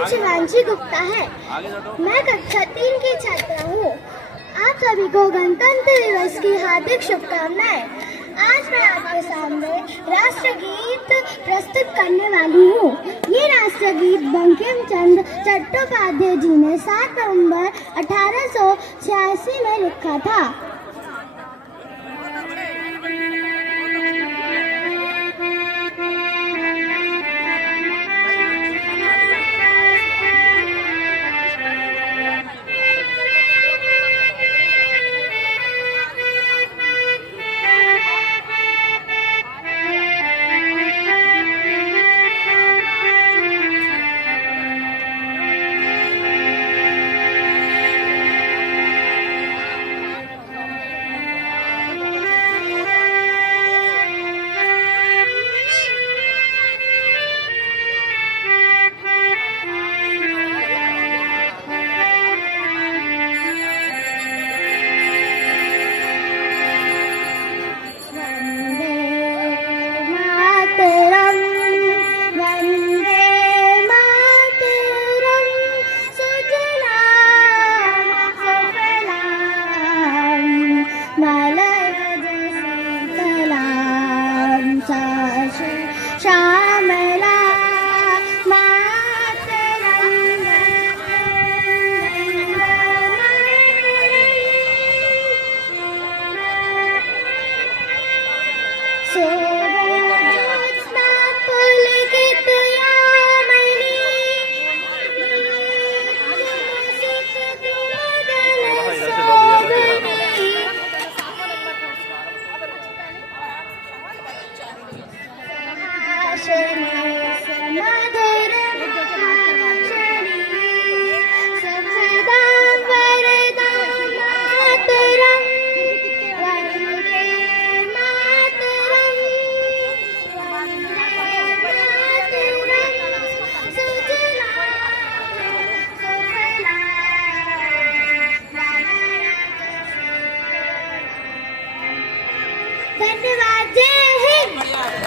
नाम शिवांशी गुप्ता है। मैं कक्षा 3 की छात्रा हूँ। आप सभी को गणतंत्र दिवस की हार्दिक शुभकामनाएं। आज मैं आपके सामने राष्ट्रगीत प्रस्तुत करने वाली हूँ। ये राष्ट्रगीत बंकिम चंद्र चट्टोपाध्याय जी ने 7 नवंबर 1886 में लिखा था। श्यामला धन्यवाद। जय हिंद।